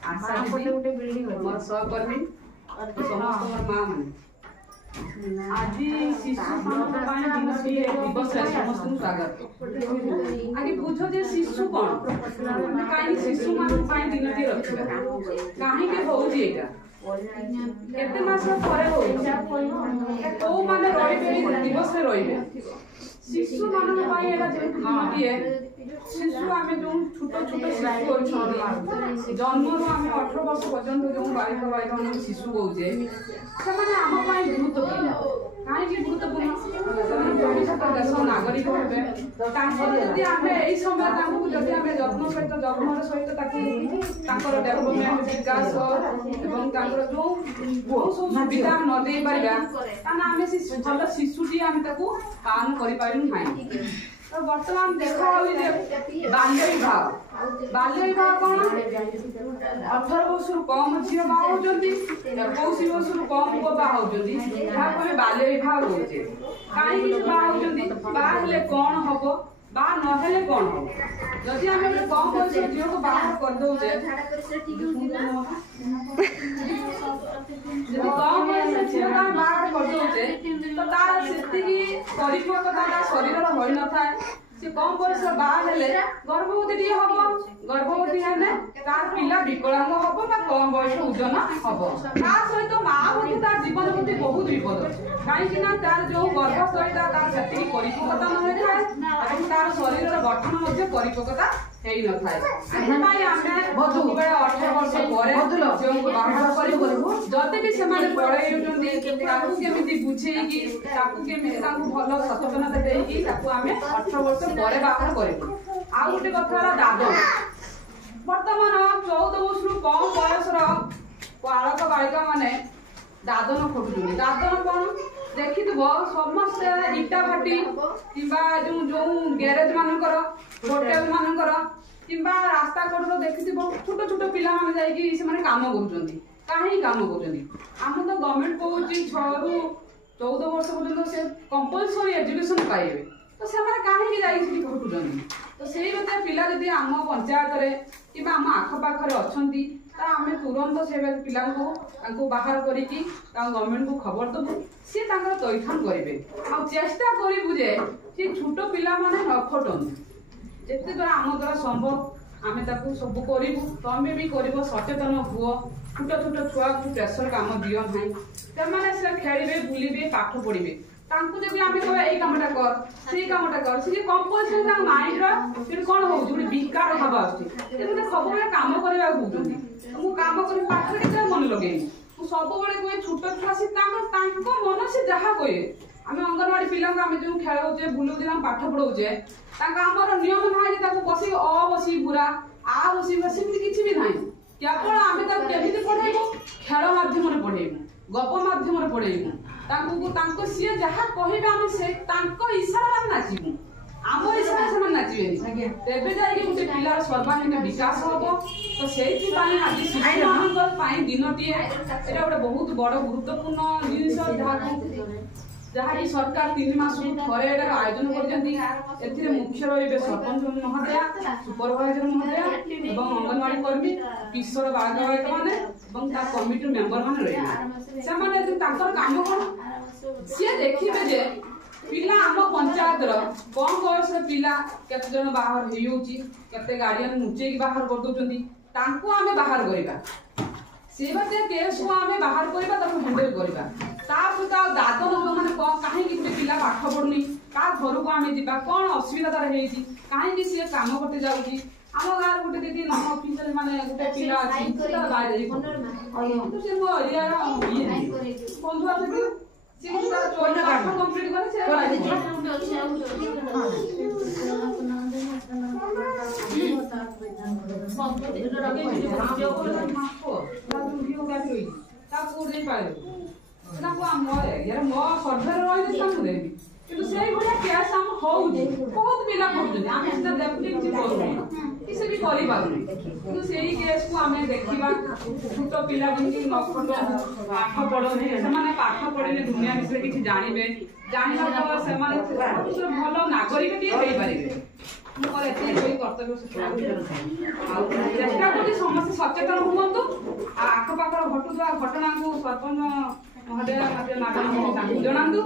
आशा दीदी मोर सहकर्मी समस्त माँ मैंने आज शिशु दिवस समस्त स्वागत आगे बुझ जे शिशु कौन कहीं शिशु मान दिन टी रखा कहीं होती केते मास पर कौ मैंने दिवस रे शिशु मान शिशु आम जो छोट छोट शिशु अच्छे जन्म आम 18 वर्ष पर्यंत जो बालिका बालिका मान शिशु कहे से गुरुत्वपूर्ण कहीं गुरुत्वपूर्ण भविष्य देश नागरिक हे जदि आम यही समय जदि आम जत्न सहित जत्नर सहित डेभलपमेंट विकास जो सब सुविधा न दे पारा आम भल शिशुटी आम पालन कर तो बर्तमान देखा बाल्य विवाह कौन 18 वर्ष कम झी बाहा 21 वर्ष कम पुआ बाहा बाल्य विवाह रोचे कहीं बाहर कौन हम बा नहेले कौन हम जदि आम कम बयस झील को बाहर करदे कम बयस झील को बाहर करदे तो तार से परिपक्वता शरीर हो न था सी कम बयस बाहर गर्भवती हम गर्भवती हेले तार पिला विकलांग हम कम बयस ओजन हम ता सहित माँ प्रति तार जीवन प्रति बहुत विपद कहीं तार जो गर्भस्थलीटा तार से परिपक्वता न तार शरीर गठन परिपक्वता हो न था 18 वर्ष बाहर जदि भी से पढ़े केमी बुझेगी भल सचेतनता देकी आम 18 वर्ष पर बाहर करूँ आउ गोटे कथा दादन बर्तमान 14 वर्ष कम बयस बालक बालिका माने दादन खटुं दादन कौन देखि समस्त इटा भाटी कि जो गैरेज मानकर होटेल मानकर कि रास्ता कड़ देखि छोट छोट पिला माने काम कर कहीं काम कर तो गवर्नमेंट कहूँ 6 ରୁ 14 वर्ष पर्यटन से कंपलसरी एजुकेशन पाइबे तो से कहीं खटुं तो से गोटे पिला जदि आम पंचायत कि आम आखपाखे अच्छा आम तुरंत से पिला बाहर करके गवर्नमेंट को खबर दबू सी तैथान करेंगे आ चेष्टा करूँ जे छोट पिला माने न खटन जिते द्वारा आम द्वारा संभव आम सब करूँ तमें भी कर सचेतन हुओ छोट छोट छुआ को प्रेसर काम दियो ना से खेलें बुलबे पाठ पढ़े जब आम कह कामटा कर से कामटा कर सी कंपलसरी माइंड कौन हो विकार भाव आते सब कम करने मुझे कम कर पाठ के मन लगे सब कहे छोट छुआ सी मन से जहाँ कहे आम अंगनवाड़ी पिला जो खेलाऊे बुलाऊे पाठ पढ़ाऊे आमर नियम ना बस अ बसी बुरा आ बसी सेमती किसी भी ना केवल आम केमी पढ़ेबू खेल मध्यम पढ़ेबू गप मध्यम पढ़ेबू सी जहाँ कहे आम से इशारा नाचबू आम इशारा से नाचे तेज जाए गोटे पिलार सर्वांगीन विकास हम तो से आज शिशु मान दिन टे गोटे बहुत बड़ गुरुत्वपूर्ण जिन जहाँ की सरकार 3 मास थे आयोजन कर मुख्य रे सरपंच महोदय सुपरभाइजर महोदय और अंगनवाड़ी कर्मी किशोर बालक बालिका मैंने कमिटी मेंबर मैंने रही काम कौन सी देखिए जे पिला आम पंचायत कम बयस पिला केते जन बाहर होते गार्डियन लुचेक बाहर कर दौरान आम बाहर करवा से केस को आम बाहर करवा हैंडल करवा सहित दादन जो मैंने कहीं गोटे पिला पाठ पढ़ुनी क्या घर को आम जा कौन असुविधा तार कहीं सी कम करते जाऊँगी आम गाँव गोटे दीदी नन अफिशियल माने गोटे पिला अच्छी से मो एरिया बंधु आते पाठ कंप्लीट मो सर्भे रही किंतु से केस आम हो बहुत पिला पढ़ुं आम सीधा देखुनी किसी करूँ किसी भी करें कि से केस को आम देखा छोट पिला जमी न खट पाठ पढ़े से पाठ पढ़े दुनिया विषय किसी जानवे जानवा से भल नागरिक टे पारे ମୋର ଏତିକି କର୍ତ୍ତବ୍ୟ ଆଉ ଚେଷ୍ଟା କରୁଛି ସମସ୍ତେ ସଚେତନ ହୁଅନ୍ତୁ। ଆଖପାଖର ଘଟୁଥିବା ଘଟଣାକୁ ସରପଞ୍ଚ ମହୋଦୟ ମ୍ୟାଡାମ ତାଙ୍କୁ ଜଣାନ୍ତୁ।